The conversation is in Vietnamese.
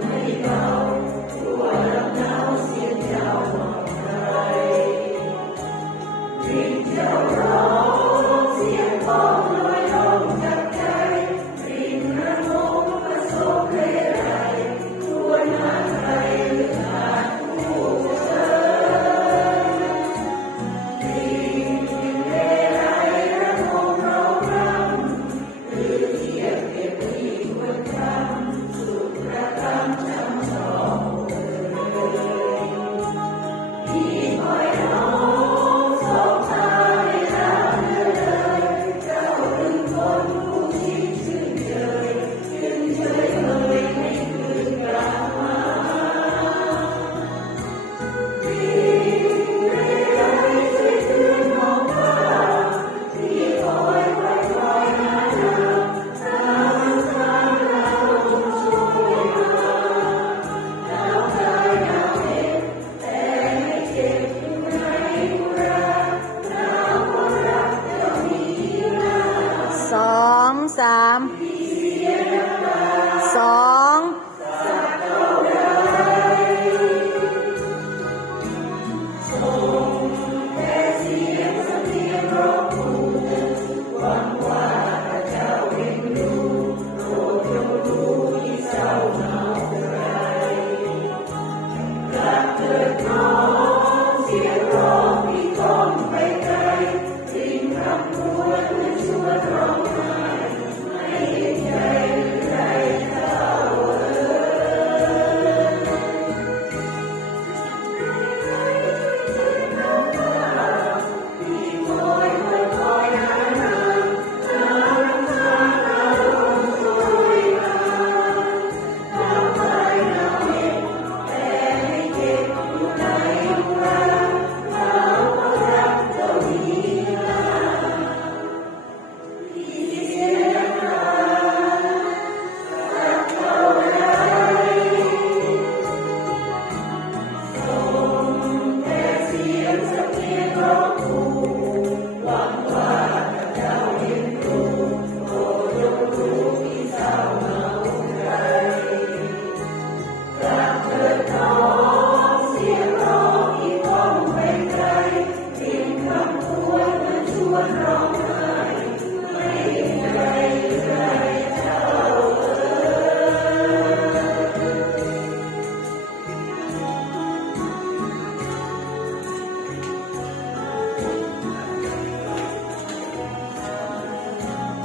每一个，无论渺小或伟大，拼尽所有，坚强。 สองเกิดมา